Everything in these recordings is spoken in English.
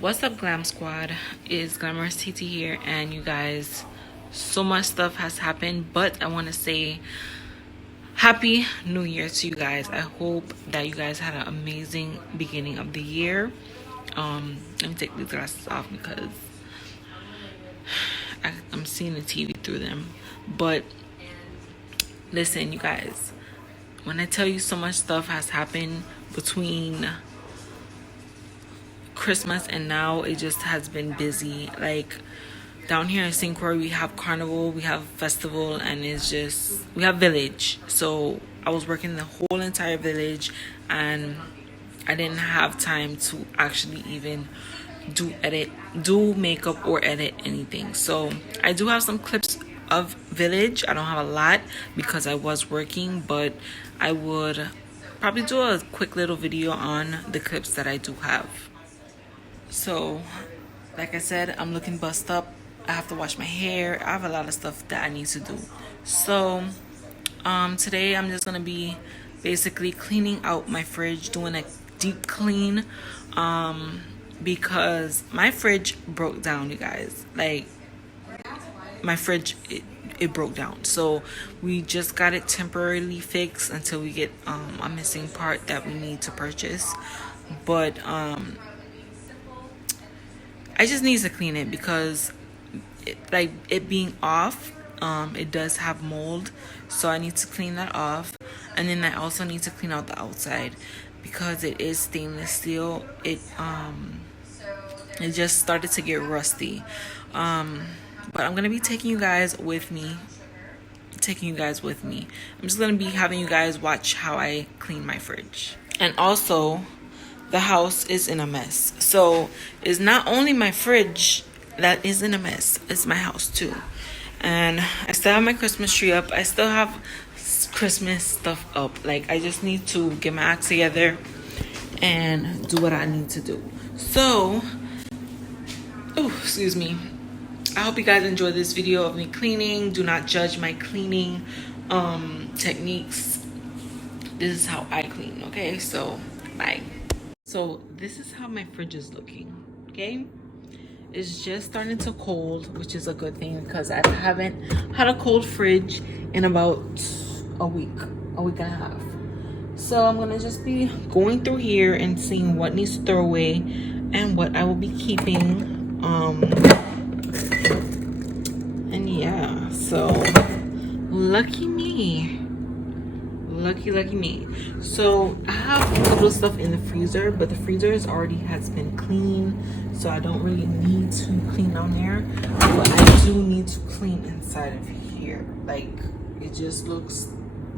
What's up, Glam Squad? It's Glamorous TT here, and you guys, so much stuff has happened, but I want to say Happy New Year to you guys. I hope that you guys had an amazing beginning of the year. Let me take these glasses off because I'm seeing the TV through them. But listen, you guys, when I tell you so much stuff has happened between Christmas and now, it just has been busy. Like down here in St. Croix, we have carnival, we have festival, and we have village. So I was working the whole entire village, and I didn't have time to actually even do makeup or edit anything. So I do have some clips of village. I don't have a lot because I was working, but I would probably do a quick little video on the clips that I do have. So like I said, I'm looking bust up. I have to wash my hair. I have a lot of stuff that I need to do. So today I'm just gonna be basically cleaning out my fridge, doing a deep clean, because my fridge broke down, you guys. Like my fridge, it broke down. So we just got it temporarily fixed until we get a missing part that we need to purchase. But I just need to clean it because it being off, it does have mold, so I need to clean that off. And then I also need to clean out the outside because it is stainless steel. It just started to get rusty. But I'm gonna be taking you guys with me. I'm just gonna be having you guys watch how I clean my fridge. And also, the house is in a mess. So it's not only my fridge that is in a mess, it's my house too. And I still have my Christmas tree up. I still have Christmas stuff up. Like, I just need to get my act together and do what I need to do. So, excuse me. I hope you guys enjoy this video of me cleaning. Do not judge my cleaning techniques. This is how I clean, okay? So, bye. So this is how my fridge is looking, okay? It's just starting to cold, which is a good thing because I haven't had a cold fridge in about a week and a half. So I'm gonna just be going through here and seeing what needs to throw away and what I will be keeping. And yeah, so lucky me. Lucky me. So I have a couple of stuff in the freezer, but the freezer already has been cleaned, so I don't really need to clean down there. But I do need to clean inside of here. Like, it just looks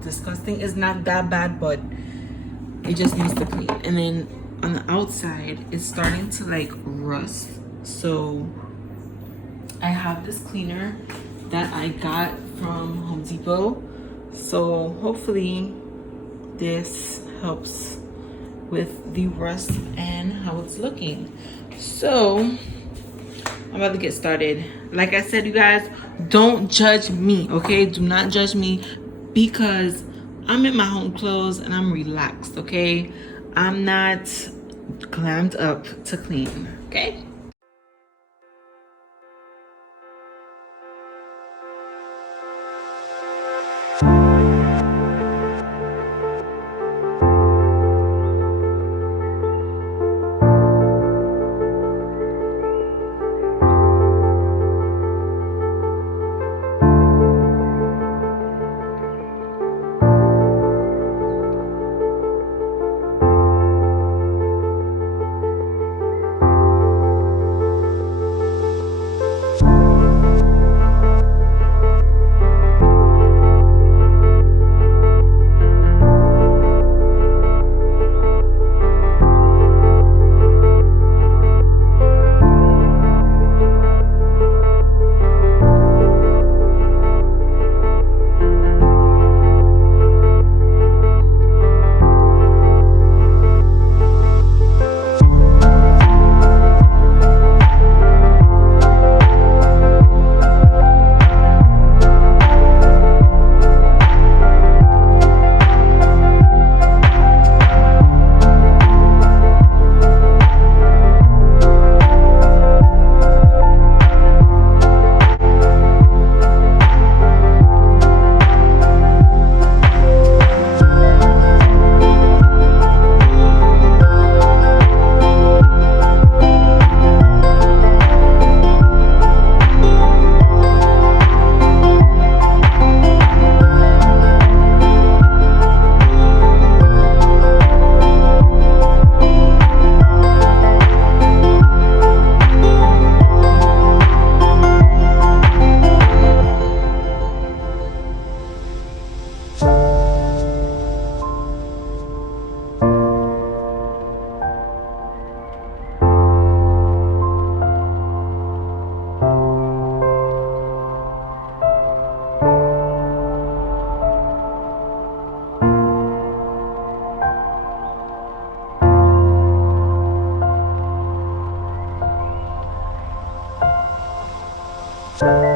disgusting. It's not that bad, but it just needs to clean. And then on the outside, it's starting to like rust. So I have this cleaner that I got from Home Depot. So hopefully this helps with the rust and how it's looking. So I'm about to get started. Like I said, you guys, don't judge me, okay? Do not judge me because I'm in my home clothes and I'm relaxed, okay? I'm not glammed up to clean, okay? Bye.